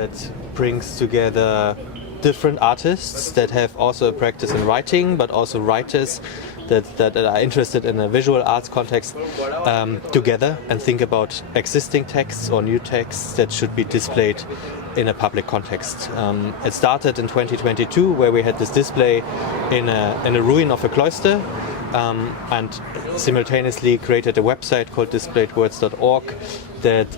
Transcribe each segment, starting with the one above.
that brings together different artists that have also a practice in writing, but also writers that are interested in a visual arts context together and think about existing texts or new texts that should be displayed in a public context. It started in 2022, where we had this display in a ruin of a cloister, and simultaneously created a website called displayedwords.org that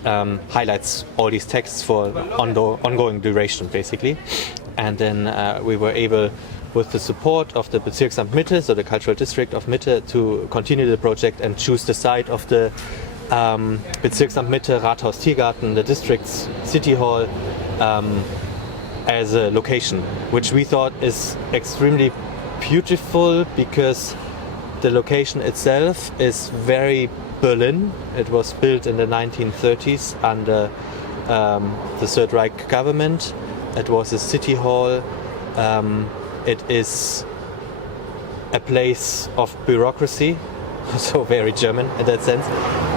highlights all these texts for ongoing duration, basically. And then we were able, with the support of the Bezirksamt Mitte, so the cultural district of Mitte, to continue the project and choose the site of the Bezirksamt Mitte Rathaus Tiergarten, the district's city hall, as a location, which we thought is extremely beautiful because the location itself is very Berlin. It was built in the 1930s under the Third Reich government. It was a city hall. It is a place of bureaucracy, so very German in that sense.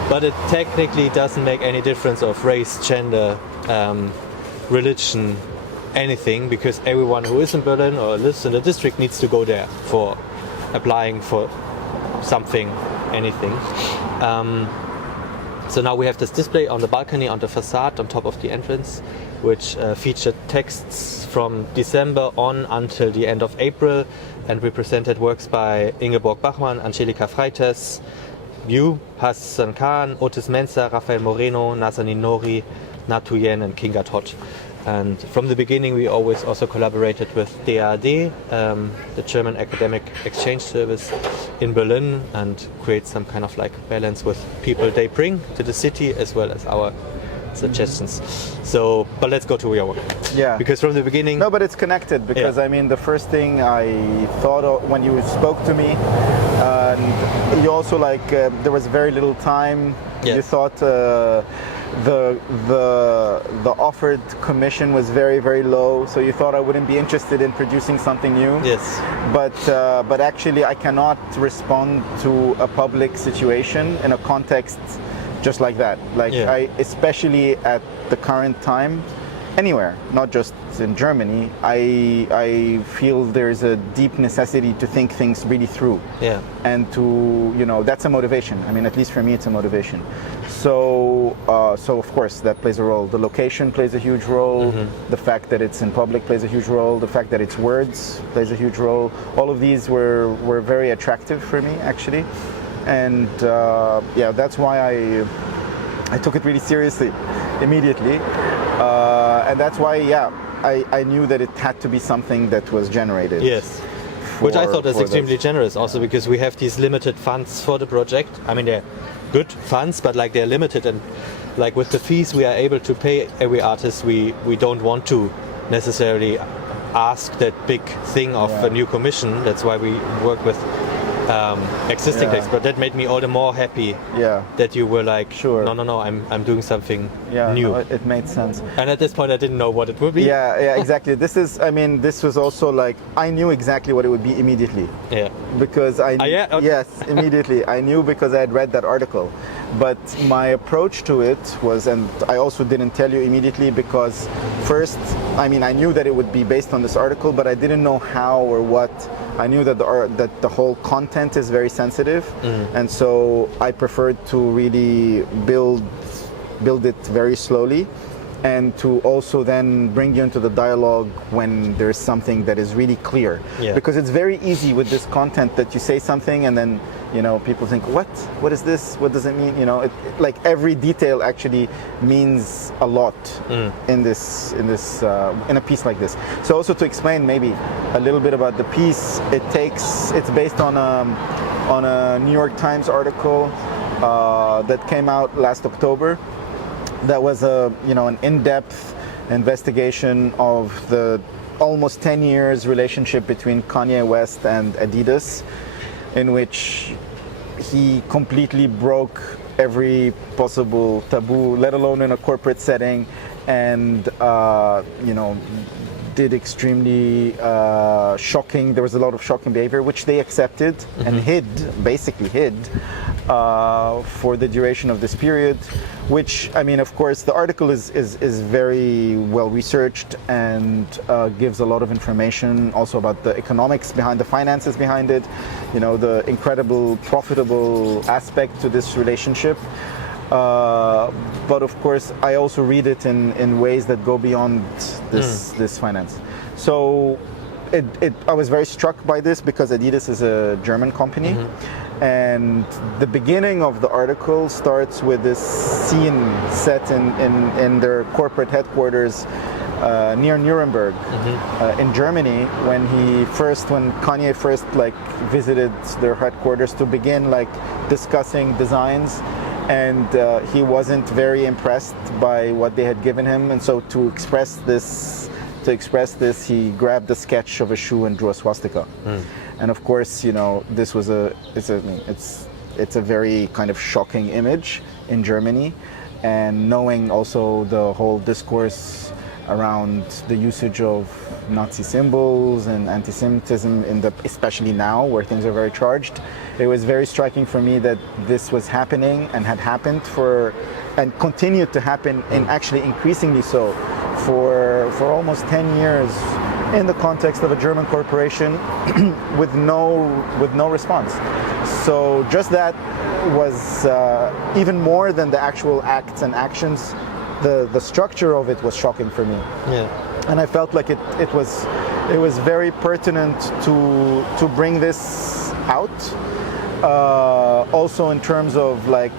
But it technically doesn't make any difference of race, gender, religion, anything, because everyone who is in Berlin or lives in the district needs to go there for applying for something, anything. So now we have this display on the balcony, on the facade, on top of the entrance, which featured texts from December on until the end of April, and we presented works by Ingeborg Bachmann, Angelika Freites, you, Hassan Khan, Otis Mensah, Rafael Moreno, Nazanin Nori, Natu Yen, and Kinga Todd. And from the beginning we always also collaborated with DAAD, the German Academic Exchange Service in Berlin, and create some kind of like balance with people they bring to the city as well as our suggestions. So, but let's go to your work. Yeah. Because from the beginning... No, but it's connected because, I mean, the first thing I thought of when you spoke to me, and you also like, there was very little time. Yes. You thought the offered commission was very, very low, so you thought I wouldn't be interested in producing something new. Yes. But actually I cannot respond to a public situation in a context just like that. Like, I, especially at the current time, anywhere, not just in Germany, I feel there's a deep necessity to think things really through. Yeah. And to, you know, that's a motivation. I mean, at least for me, it's a motivation. So, so of course, that plays a role. The location plays a huge role. Mm-hmm. The fact that it's in public plays a huge role. The fact that it's words plays a huge role. All of these were very attractive for me, actually. And yeah, that's why I took it really seriously immediately. And that's why, yeah, I knew that it had to be something that was generated. Yes. Which I thought was extremely generous also, because we have these limited funds for the project. I mean, they're good funds, but like they're limited, and like with the fees we are able to pay every artist, we don't want to necessarily ask that big thing of a new commission. That's why we work with existing text, but that made me all the more happy that you were like, no, I'm doing something new. No, it made sense. And at this point I didn't know what it would be. Yeah, exactly. This is, I mean, this was also like, I knew exactly what it would be immediately. Yeah. Because I knew, yes, immediately. I knew because I had read that article. But my approach to it was, and I also didn't tell you immediately because first, I mean, I knew that it would be based on this article, but I didn't know how or what. I knew that the whole content is very sensitive, and so I preferred to really build it very slowly, and to also then bring you into the dialogue when there's something that is really clear. Yeah. Because it's very easy with this content that you say something and then, you know, people think, what is this? What does it mean? You know, like every detail actually means a lot in a piece like this. So also to explain maybe a little bit about the piece, it's based on a New York Times article that came out last October. That was an in-depth investigation of the almost 10 years relationship between Kanye West and Adidas, in which he completely broke every possible taboo, let alone in a corporate setting, and did extremely shocking. There was a lot of shocking behavior, which they accepted and basically hid. for the duration of this period, which, I mean, of course, the article is very well researched and gives a lot of information also about the economics behind, the finances behind it, you know, the incredible profitable aspect to this relationship. But of course, I also read it in ways that go beyond this finance. So I was very struck by this because Adidas is a German company. And the beginning of the article starts with this scene set in their corporate headquarters near Nuremberg in Germany, when Kanye first like visited their headquarters to begin like discussing designs, and he wasn't very impressed by what they had given him, and so to express this, he grabbed a sketch of a shoe and drew a swastika. And of course, you know, this was it's a very kind of shocking image in Germany, and knowing also the whole discourse around the usage of Nazi symbols and anti-Semitism especially now where things are very charged, it was very striking for me that this was happening and had happened and continued to happen, and actually increasingly so for almost 10 years in the context of a German corporation with no response. So just that was even more than the actual acts and actions. The structure of it was shocking for me. And I felt like it was very pertinent to bring this out. Also in terms of like,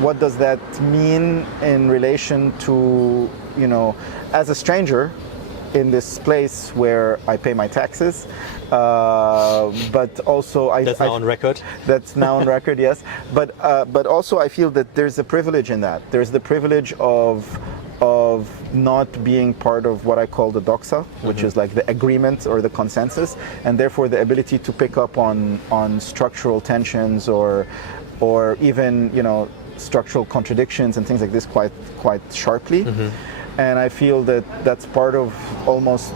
what does that mean in relation to, you know, as a stranger in this place where I pay my taxes, but also that's now on record. That's now on record, yes. But also I feel that there's a privilege in that. There's the privilege of not being part of what I call the doxa, which is like the agreement or the consensus, and therefore the ability to pick up on structural tensions or even, you know, structural contradictions and things like this quite sharply. And I feel that that's part of almost,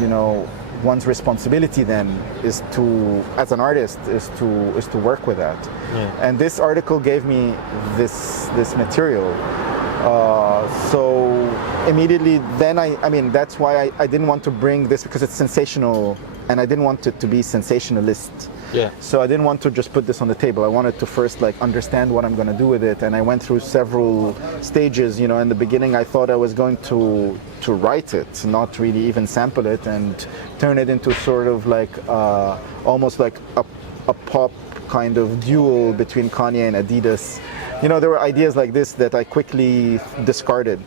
you know, one's responsibility then is to, as an artist, is to work with that. And this article gave me this material. So immediately then I mean, that's why I didn't want to bring this, because it's sensational and I didn't want it to be sensationalist. So I didn't want to just put this on the table. I wanted to first like understand what I'm going to do with it, and I went through several stages. You know, in the beginning I thought I was going to write it, not really even sample it, and turn it into sort of like almost like a pop kind of duel between Kanye and Adidas. You know, there were ideas like this that I quickly discarded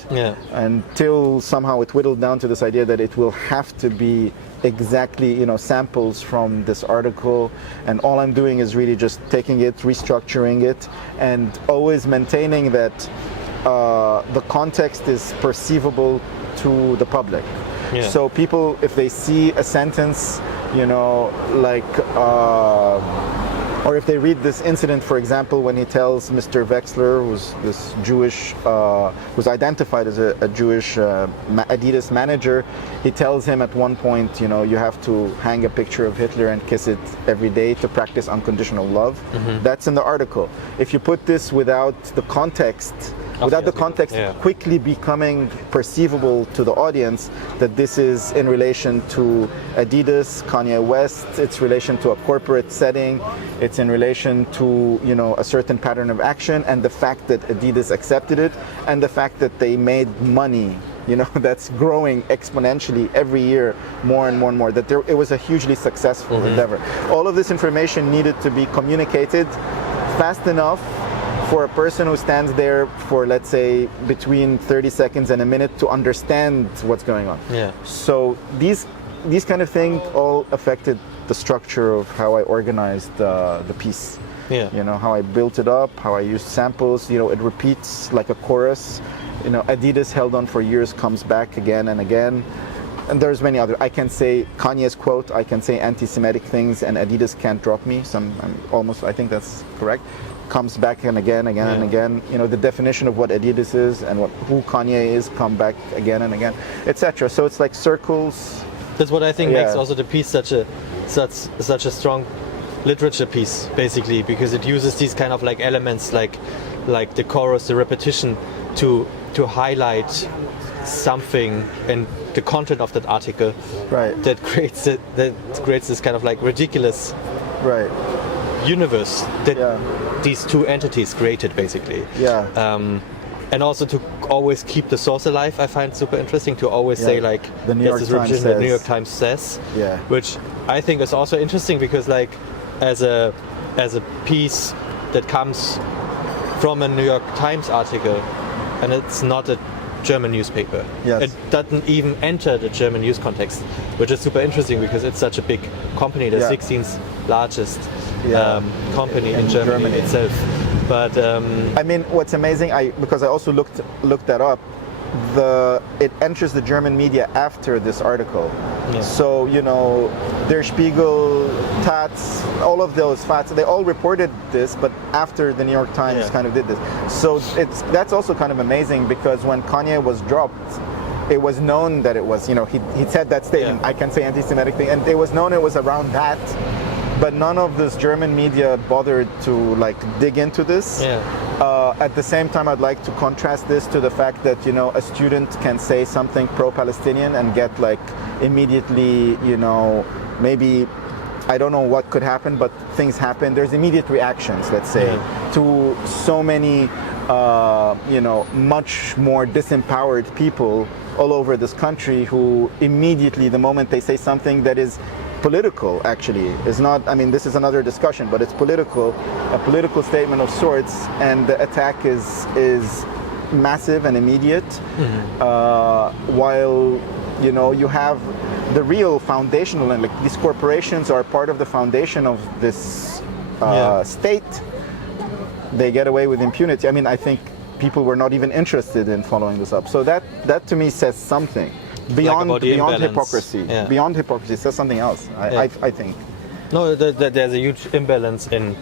until somehow it whittled down to this idea that it will have to be exactly, you know, samples from this article, and all I'm doing is really just taking it, restructuring it, and always maintaining that the context is perceivable to the public. So people, if they see a sentence, you know, like or if they read this incident, for example, when he tells Mr. Wexler, who's this Jewish, who's identified as a Jewish Adidas manager, he tells him at one point, you know, you have to hang a picture of Hitler and kiss it every day to practice unconditional love. That's in the article. If you put this without the context, quickly becoming perceivable to the audience that this is in relation to Adidas, Kanye West, it's relation to a corporate setting, it's in relation to, you know, a certain pattern of action, and the fact that Adidas accepted it, and the fact that they made money, you know, that's growing exponentially every year, more and more and more, that it was a hugely successful endeavor. All of this information needed to be communicated fast enough for a person who stands there for, let's say, between 30 seconds and a minute to understand what's going on. So these kind of things all affected the structure of how I organized the piece. You know, how I built it up, how I used samples. You know, it repeats like a chorus. You know, Adidas held on for years, comes back again and again. And there's many other. I can say Kanye's quote, I can say anti-Semitic things, and Adidas can't drop me. I think that's correct. Comes back and again and again. You know, the definition of what Adidas is and who Kanye is come back again and again, etc. So it's like circles. That's what I think makes also the piece such a strong literature piece, basically, because it uses these kind of like elements like the chorus, the repetition, to highlight something in the content of that article, right, that creates this kind of like ridiculous right universe that these two entities created, basically. And also to always keep the source alive, I find super interesting, to always say like, the New York Times says. The New York Times says, which I think is also interesting, because like as a piece that comes from a New York Times article, and it's not a German newspaper. It doesn't even enter the German news context, which is super interesting because it's such a big company, the 16th largest company in Germany itself. But I mean, what's amazing, because I also looked that up, it enters the German media after this article. So, you know, Der Spiegel, Taz, all of those FATS, they all reported this, but after the New York Times kind of did this. So that's also kind of amazing, because when Kanye was dropped, it was known that it was, you know, he said that statement, I can say anti-Semitic thing, and it was known it was around that. But none of this German media bothered to like dig into this. At the same time, I'd like to contrast this to the fact that, you know, a student can say something pro-Palestinian and get like immediately, you know, maybe, I don't know what could happen, but things happen. There's immediate reactions, let's say, to so many, you know, much more disempowered people all over this country, who immediately, the moment they say something that is political, actually is not, I mean, this is another discussion, but it's political, a political statement of sorts, and the attack is massive and immediate, while, you know, you have the real foundational, and like these corporations are part of the foundation of this state. They get away with impunity. I mean, I think people were not even interested in following this up. So that to me says something. Beyond hypocrisy, beyond hypocrisy, says something else. I think. No, there's a huge imbalance in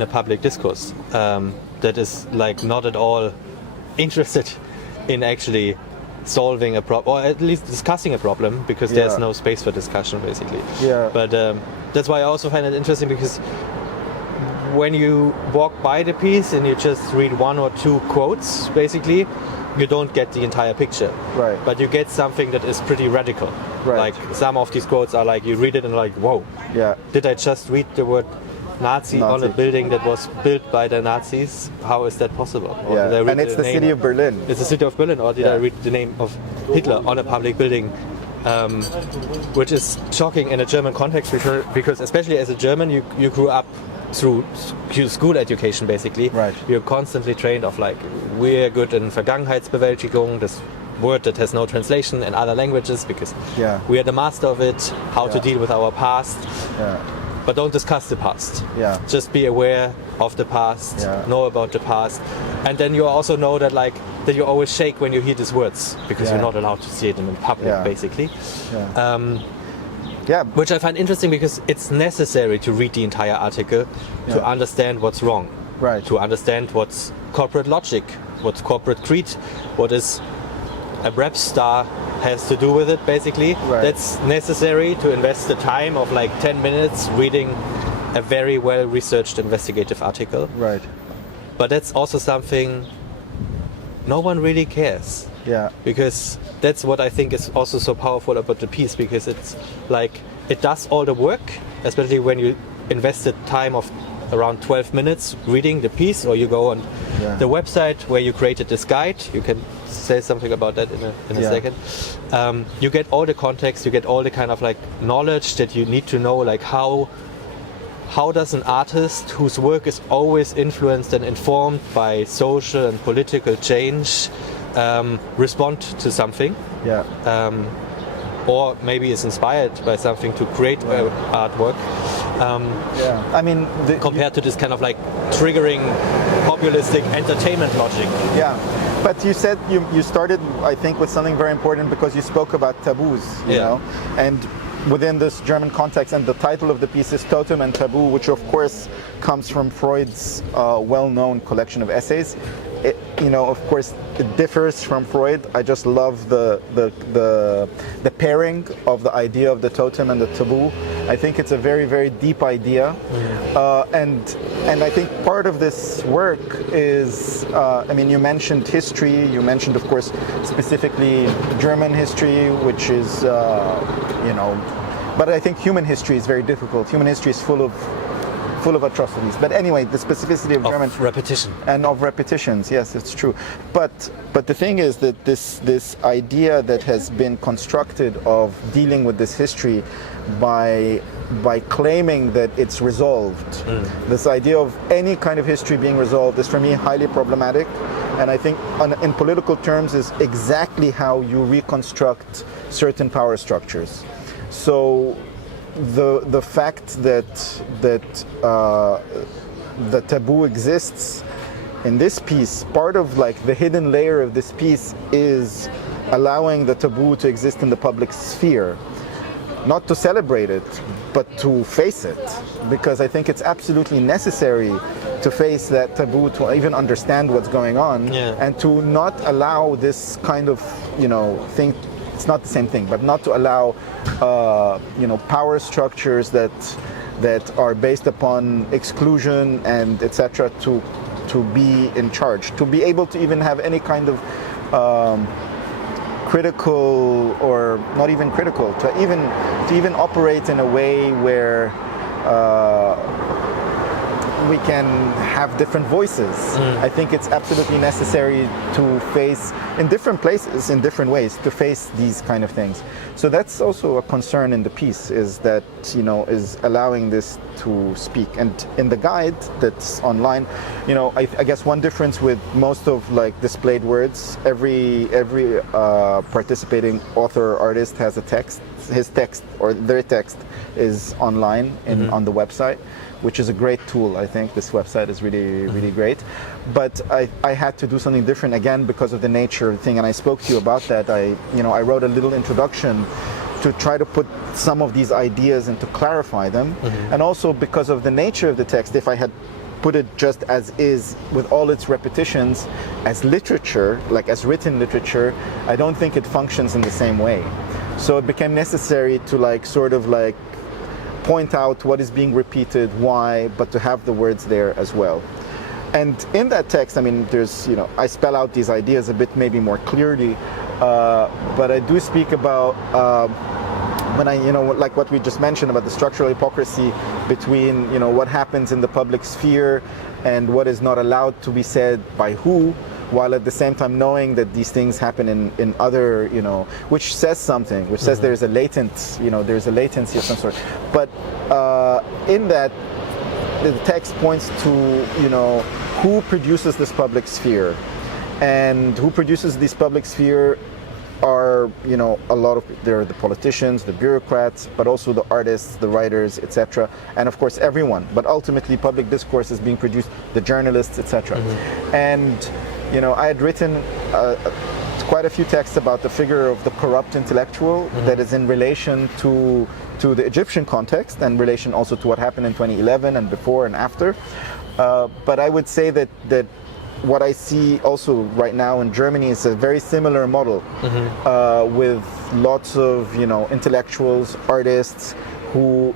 a public discourse that is like not at all interested in actually solving a problem, or at least discussing a problem, because there's no space for discussion, basically. But that's why I also find it interesting, because when you walk by the piece and you just read one or two quotes, basically, you don't get the entire picture, but you get something that is pretty radical. Like some of these quotes are like, you read it and like, whoa, did I just read the word Nazi on a building that was built by the Nazis? How is that possible? Or did I read and it's the city of Berlin. It's the city of Berlin. Or did I read the name of Hitler on a public building? Which is shocking in a German context, because especially as a German, you grew up through school education, basically. You're constantly trained of like, we're good in Vergangenheitsbewältigung, this word that has no translation in other languages, because we are the master of it, how to deal with our past. But don't discuss the past. Just be aware of the past, know about the past. And then you also know that like, that you always shake when you hear these words, because you're not allowed to see it in public, basically. Which I find interesting, because it's necessary to read the entire article to understand what's wrong, to understand what's corporate logic, what's corporate greed, what is a rap star has to do with it, basically. That's necessary to invest the time of like 10 minutes reading a very well researched investigative article. But that's also something no one really cares. Because that's what I think is also so powerful about the piece, because it's like, it does all the work, especially when you invested time of around 12 minutes reading the piece, or you go on the website where you created this guide. You can say something about that in a second. You get all the context, you get all the kind of like knowledge that you need to know, like how does an artist whose work is always influenced and informed by social and political change respond to something, or maybe is inspired by something to create artwork. I mean, compared to this kind of like triggering populistic entertainment logic. But you said you started, I think, with something very important, because you spoke about taboos, you know, and within this German context, and the title of the piece is Totem and Taboo, which of course comes from Freud's well-known collection of essays. of course, it differs from Freud. I just love the pairing of the idea of the totem and the taboo. I think it's a very, very deep idea, and I think part of this work is, you mentioned history. You mentioned, of course, specifically German history, which is, but I think human history is very difficult. Human history is full of atrocities. But anyway, the specificity of German repetition and of repetitions, yes, it's true. But the thing is that this idea that has been constructed of dealing with this history by claiming that it's resolved, this idea of any kind of history being resolved is for me highly problematic, and I think in political terms is exactly how you reconstruct certain power structures. So the fact that the taboo exists in this piece, part of like the hidden layer of this piece is allowing the taboo to exist in the public sphere, not to celebrate it, but to face it, because I think it's absolutely necessary to face that taboo, to even understand what's going on, and to not allow this kind of thing. It's not the same thing, but not to allow power structures that are based upon exclusion and etc. to be in charge, to be able to even have any kind of critical, or not even critical, to even operate in a way where we can have different voices. I think it's absolutely necessary to face, in different places, in different ways, to face these kind of things. So that's also a concern in the piece, is that, is allowing this to speak. And in the guide that's online, I guess one difference with most of like displayed words, every participating author or artist has a text. His text or their text is online on the website, which is a great tool. I think this website is really, really great. But I had to do something different again because of the nature of the thing, and I spoke to you about that. I wrote a little introduction to try to put some of these ideas and to clarify them, and also because of the nature of the text. If I had put it just as is with all its repetitions as literature, like as written literature, I don't think it functions in the same way. So it became necessary to point out what is being repeated, why, but to have the words there as well. And in that text, there's, I spell out these ideas a bit maybe more clearly, but I do speak about when I, like what we just mentioned about the structural hypocrisy between, what happens in the public sphere and what is not allowed to be said by who, while at the same time knowing that these things happen in other, which says something, which says there's a latent, there's a latency of some sort. But in that, the text points to, who produces this public sphere, and who produces this public sphere are, a lot of, they're the politicians, the bureaucrats, but also the artists, the writers, etc. And of course everyone, but ultimately public discourse is being produced, the journalists, etc. And I had written quite a few texts about the figure of the corrupt intellectual that is in relation to the Egyptian context, and relation also to what happened in 2011 and before and after. But I would say that what I see also right now in Germany is a very similar model, with lots of intellectuals, artists who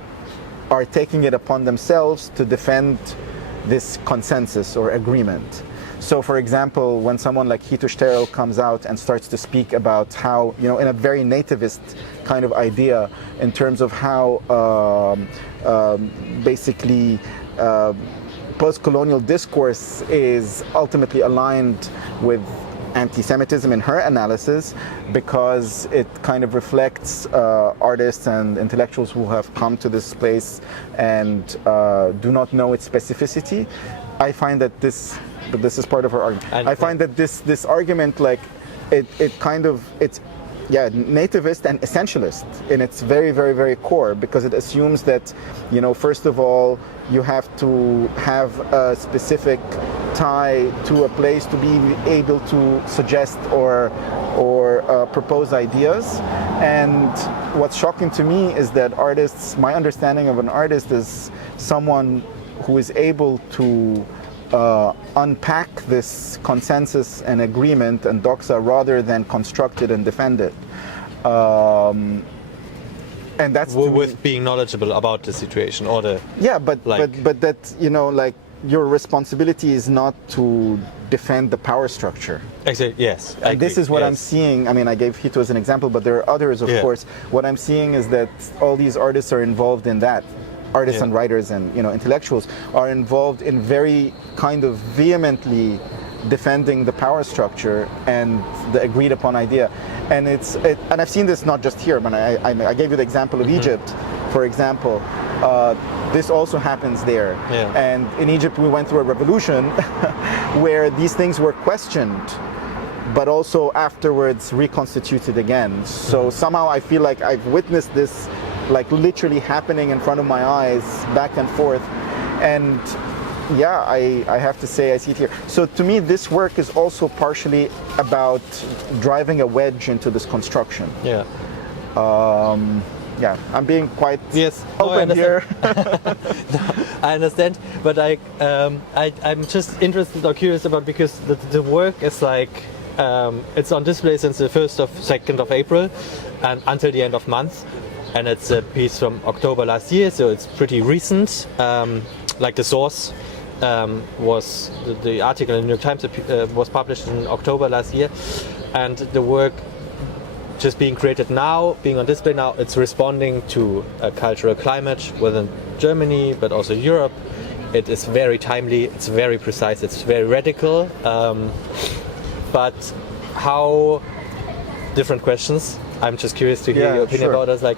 are taking it upon themselves to defend this consensus or agreement. So, for example, when someone like Hito Sterl comes out and starts to speak about how, in a very nativist kind of idea, in terms of how basically post-colonial discourse is ultimately aligned with anti-Semitism in her analysis, because it kind of reflects artists and intellectuals who have come to this place and do not know its specificity. I find that this is part of her argument. I find that this argument, like, it's nativist and essentialist in its very, very, very core, because it assumes that, first of all, you have to have a specific tie to a place to be able to suggest or propose ideas. And what's shocking to me is that artists, my understanding of an artist is someone who is able to unpack this consensus and agreement and doxa rather than construct it and defend it. And that's with being knowledgeable about the situation or the but that, you know, like, your responsibility is not to defend the power structure. Exactly. Yes. And this is what I'm seeing. I mean, I gave Hito as an example, but there are others, of course. What I'm seeing is that all these artists are involved in that. Artists and writers and, you know, intellectuals are involved in very kind of vehemently defending the power structure and the agreed upon idea. And and I've seen this not just here, but I gave you the example of Egypt, for example. This also happens there. And in Egypt we went through a revolution where these things were questioned, but also afterwards reconstituted again. So somehow I feel like I've witnessed this, like, literally happening in front of my eyes, back and forth. And yeah, I have to say I see it here. So to me, this work is also partially about driving a wedge into this construction. Yeah, I'm being quite open here. I understand, but I'm just interested or curious about, because the work is like, it's on display since the 2nd of April and until the end of month. And it's a piece from October last year, so it's pretty recent. Like the source was, the article in the New York Times was published in October last year. And the work just being created now, being on display now, it's responding to a cultural climate within Germany, but also Europe. It is very timely, it's very precise, it's very radical. But how, different questions, I'm just curious to hear your opinion about it. Like,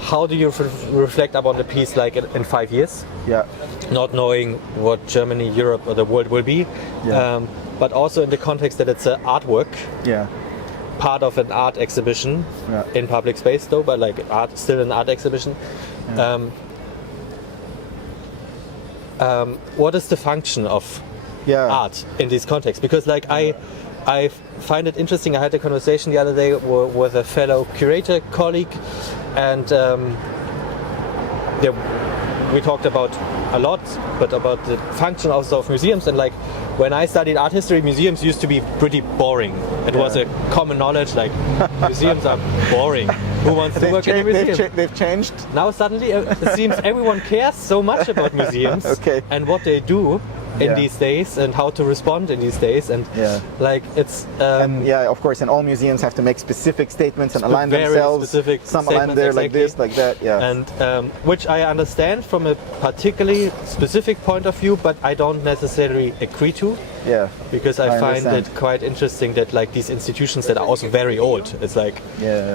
how do you reflect upon the piece, like, in 5 years? Not knowing what Germany, Europe, or the world will be, but also in the context that it's an artwork. Part of an art exhibition in public space, though, but like art, still an art exhibition. What is the function of art in this context? Because, like, I find it interesting. I had a conversation the other day with a fellow curator colleague, and we talked about a lot, but about the function also of museums. And, like, when I studied art history, museums used to be pretty boring. It was a common knowledge, like, museums are boring. Who wants to work in a museum? They've changed. Now suddenly it seems everyone cares so much about museums and what they do in these days and how to respond in these days, and like, it's and of course, and all museums have to make specific statements and align themselves. Some align there, like this, like that, and which I understand from a particularly specific point of view, but I don't necessarily agree to. Because I find it quite interesting that, like, these institutions that are also very old, it's like,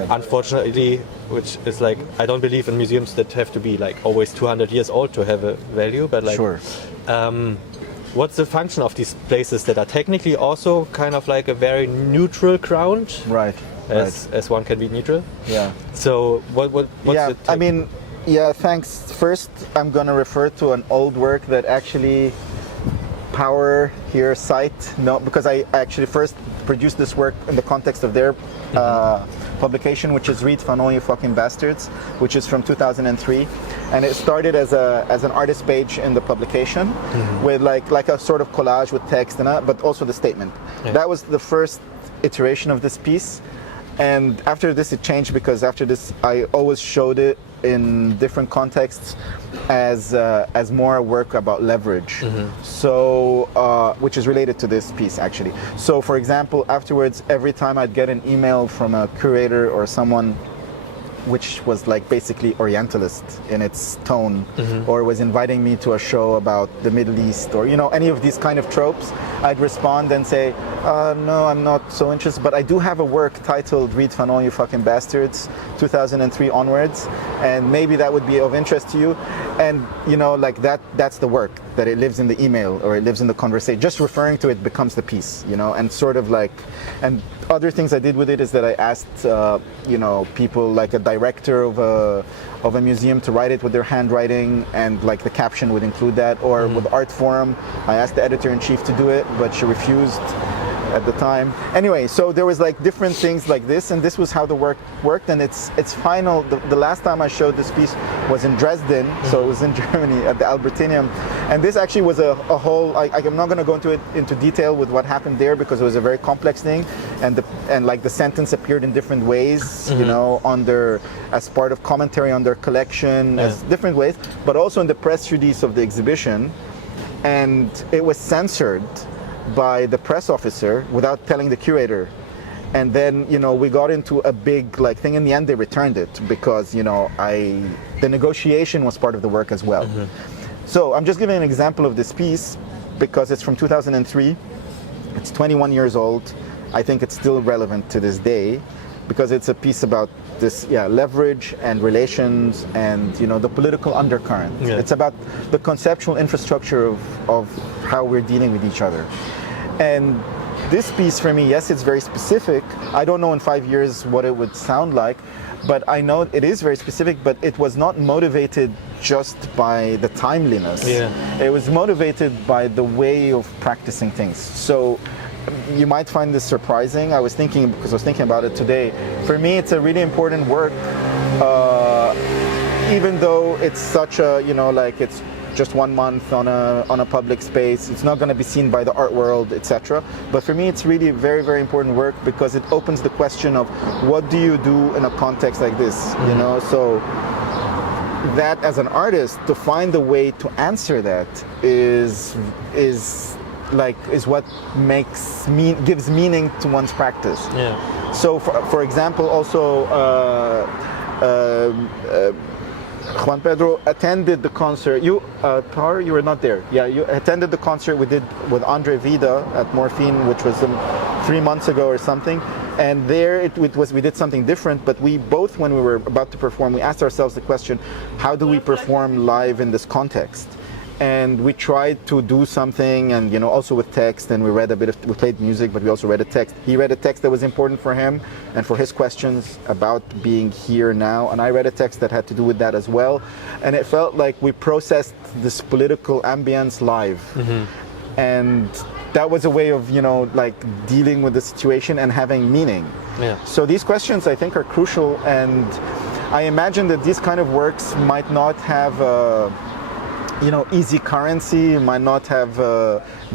unfortunately, which is like, I don't believe in museums that have to be, like, always 200 years old to have a value, but, like, what's the function of these places that are technically also kind of like a very neutral ground, as one can be neutral? So what's the I mean, thanks. First, I'm gonna refer to an old work that actually Power here site, because I actually first produced this work in the context of their publication, which is Read Van All You Fucking Bastards, which is from 2003, and it started as an artist page in the publication with like a sort of collage with text and but also the statement. That was the first iteration of this piece, and after this it changed, because after this I always showed it in different contexts as more work about leverage. So which is related to this piece actually. So for example, afterwards, every time I'd get an email from a curator or someone which was like basically Orientalist in its tone, or was inviting me to a show about the Middle East, or, you know, any of these kind of tropes, I'd respond and say, no, I'm not so interested, but I do have a work titled Read Van All You Fucking Bastards, 2003 onwards, and maybe that would be of interest to you. And, you know, like that's the work, that it lives in the email or it lives in the conversation. Just referring to it becomes the piece, you know, and sort of like, and other things I did with it is that I asked, you know, people like a director of a museum to write it with their handwriting, and like the caption would include that. Or with Art Forum, I asked the editor-in-chief to do it, but she refused at the time. Anyway, so there was like different things like this, and this was how the work worked. And it's final. The last time I showed this piece was in Dresden, so it was in Germany at the Albertinium, And this actually was a whole, I'm not going to go into detail with what happened there because it was a very complex thing, and like the sentence appeared in different ways, you know, as part of commentary on their collection, as different ways, but also in the press release of the exhibition, and it was censored by the press officer without telling the curator. And then, you know, we got into a big like thing. In the end, they returned it because, you know, the negotiation was part of the work as well. So I'm just giving an example of this piece because it's from 2003. It's 21 years old. I think it's still relevant to this day because it's a piece about this, leverage and relations and, you know, the political undercurrent. It's about the conceptual infrastructure of how we're dealing with each other. And this piece for me, yes, it's very specific. I don't know in 5 years what it would sound like, but I know it is very specific, but it was not motivated just by the timeliness. It was motivated by the way of practicing things. So you might find this surprising. I was thinking about it today. For me, it's a really important work, even though it's such a, you know, like it's just 1 month on a public space. It's not going to be seen by the art world, etc. But for me, it's really very, very important work because it opens the question of what do you do in a context like this, you know? So that as an artist, to find a way to answer that is what gives meaning to one's practice. So for example, also Juan Pedro attended the concert. You were not there. Yeah, you attended the concert we did with Andre Vida at Morphine, which was 3 months ago or something. And there we did something different, but we both, when we were about to perform, we asked ourselves the question, how do we perform live in this context? And we tried to do something, and, you know, also with text, and we played music, but we also read a text. He read a text that was important for him and for his questions about being here now, and I read a text that had to do with that as well. And it felt like we processed this political ambience live. And that was a way of, you know, like dealing with the situation and having meaning. So these questions, I think, are crucial, and I imagine that these kind of works might not have easy currency, might not have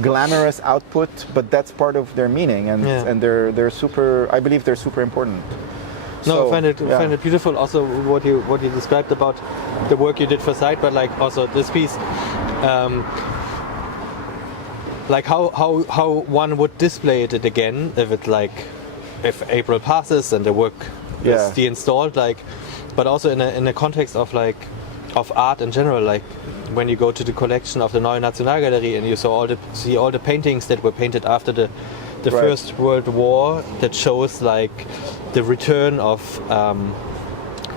glamorous output, but that's part of their meaning, and they're super. I believe they're super important. No, I find it beautiful. Also, what you described about the work you did for Sight, but like also this piece, like how one would display it again if April passes and the work is deinstalled, but also in a context of art in general, like when you go to the collection of the Neue Nationalgalerie and you see all the paintings that were painted after the First World War, that shows like the return of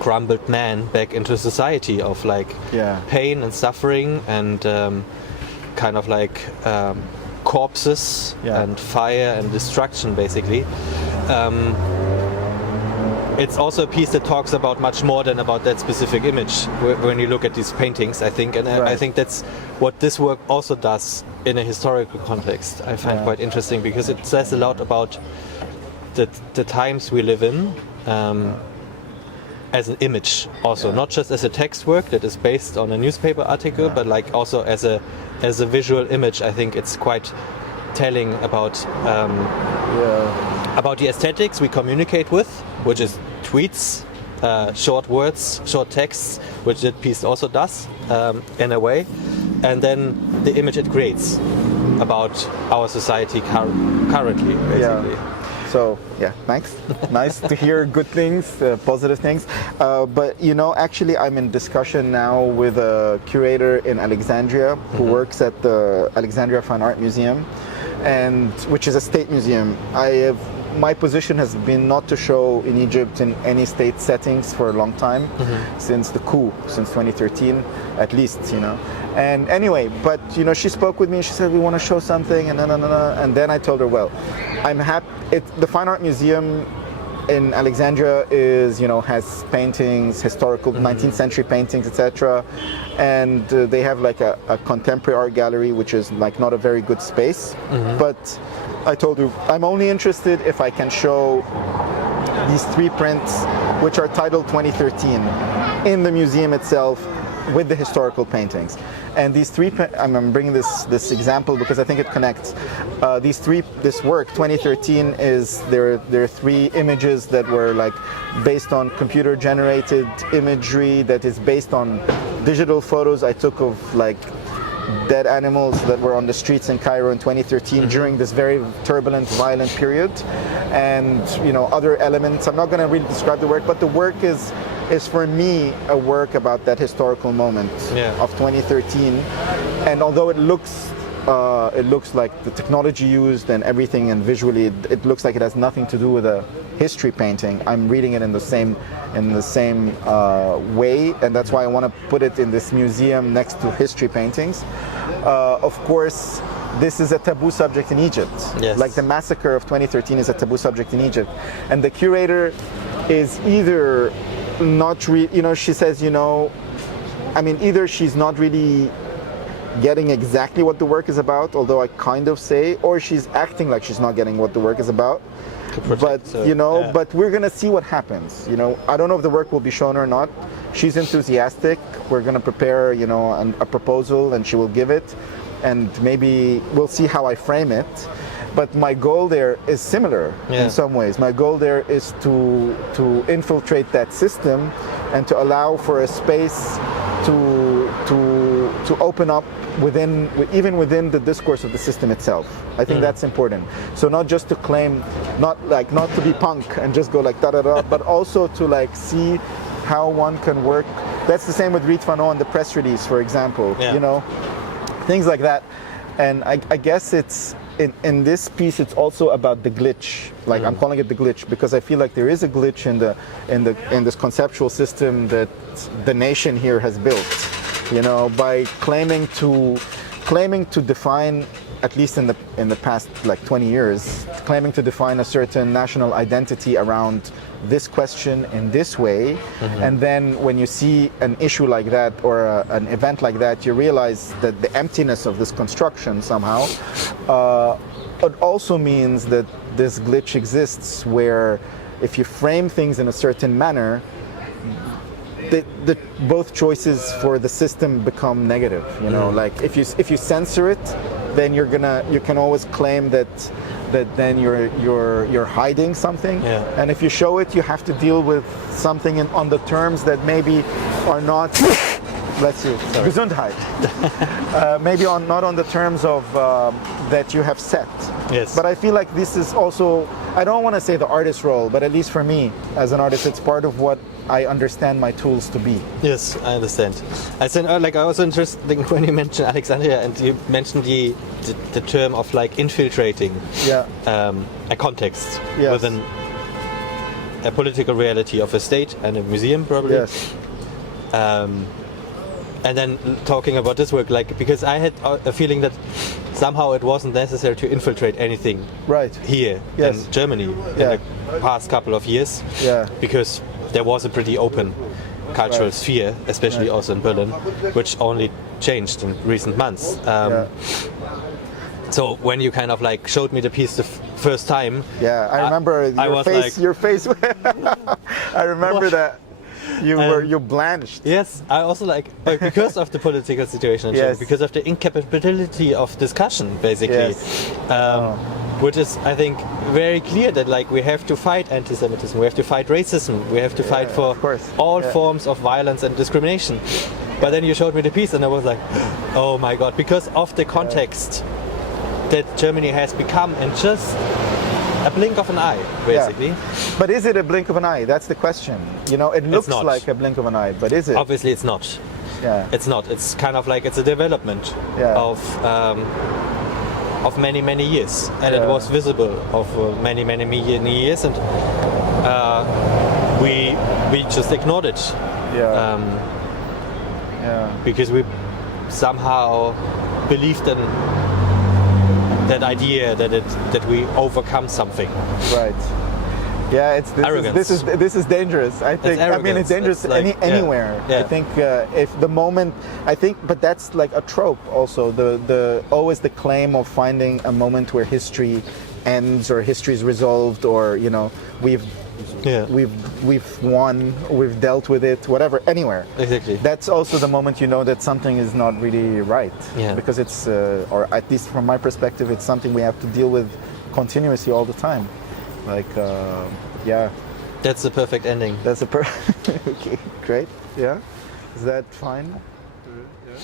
crumbled man back into society, of pain and suffering and kind of corpses and fire and destruction, basically. It's also a piece that talks about much more than about that specific image when you look at these paintings, I think. And I think that's what this work also does in a historical context. I find quite interesting because it says a lot about the times we live in as an image also, not just as a text work that is based on a newspaper article, but also as a visual image. I think it's quite telling about the aesthetics we communicate with, which is tweets, short words, short texts, which that piece also does in a way, and then the image it creates about our society currently, basically. So thanks. Nice to hear good things, positive things. But actually, I'm in discussion now with a curator in Alexandria who works at the Alexandria Fine Art Museum, and which is a state museum. My position has been not to show in Egypt in any state settings for a long time, since the coup, since 2013, at least, And anyway, but she spoke with me and she said, we want to show something, and then I told her, well, I'm happy. The Fine Art Museum in Alexandria has paintings, historical 19th century paintings, etc. And they have a contemporary art gallery, which is not a very good space. But I told you, I'm only interested if I can show these 3 prints, which are titled 2013, in the museum itself, with the historical paintings. And these three, I'm bringing this example because I think it connects. This work, 2013, is there are three images that were like based on computer generated imagery that is based on digital photos I took of like dead animals that were on the streets in Cairo in 2013 during this very turbulent, violent period, and other elements. I'm not going to really describe the work, but the work is for me a work about that historical moment of 2013. And although it looks like the technology used and everything, and visually it looks like it has nothing to do with a history painting, I'm reading it in the same way, and that's why I want to put it in this museum next to history paintings. Of course, this is a taboo subject in Egypt. Yes. Like the massacre of 2013 is a taboo subject in Egypt, and the curator is either not she says either she's not really getting exactly what the work is about, although I kind of say, or she's acting like she's not getting what the work is about. But but we're gonna see what happens. I don't know if the work will be shown or not. She's enthusiastic. We're gonna prepare a proposal, and she will give it, and maybe we'll see how I frame it. But my goal there is similar in some ways. My goal there is to infiltrate that system and to allow for a space to open up even within the discourse of the system itself. I think that's important. So not just to claim, not to be punk and just go like da da da, but also to like see how one can work. That's the same with Reed Fanon and the press release, for example. Things like that. And I guess it's in this piece, it's also about the glitch. Like I'm calling it the glitch because I feel like there is a glitch in this conceptual system that the nation here has built. By claiming to define, at least in the past like 20 years, claiming to define a certain national identity around this question in this way, and then when you see an issue like that or an event like that, you realize that the emptiness of this construction somehow. It also means that this glitch exists where if you frame things in a certain manner, both choices for the system become negative. Like if you censor it, then you can always claim that then you're hiding something. And if you show it, you have to deal with something on the terms that maybe are not. Bless you. Gesundheit. Maybe not on the terms of that you have set. Yes. But I feel like this is also, I don't want to say the artist's role, but at least for me as an artist, it's part of what I understand my tools to be. Yes, I understand. I was interested when you mentioned Alexandria and you mentioned the term of like infiltrating a context within a political reality of a state and a museum, probably. Yes. And then talking about this work, because I had a feeling that somehow it wasn't necessary to infiltrate anything here in Germany in the past couple of years, because there was a pretty open cultural sphere, especially also in Berlin, which only changed in recent months. So when you kind of like showed me the piece the first time, I remember your face. I remember that. You blanched. Yes, I also but because of the political situation, because of the incapability of discussion, basically, which is, I think, very clear that we have to fight anti-Semitism, we have to fight racism, we have to fight for all forms of violence and discrimination. But then you showed me the piece, and I was like, oh my God, because of the context that Germany has become, and just a blink of an eye, basically. But is it a blink of an eye? That's the question. It looks like a blink of an eye, but is it? Obviously it's not. It's not. It's kind of like it's a development of many, many years. And it was visible of many, many years, and we just ignored it. Because we somehow believed in that idea that we overcome something. Right. Yeah, this is dangerous. I think. I mean, it's dangerous anywhere. I think if the moment, but that's like a trope. Also, the always the claim of finding a moment where history ends or history is resolved, or Yeah. We've won, we've dealt with it, whatever, anywhere. Exactly. That's also the moment you know that something is not really right. Yeah. Because it's, or at least from my perspective, it's something we have to deal with continuously all the time. Like, yeah. That's the perfect ending. That's a okay, great. Yeah. Is that fine? Yeah.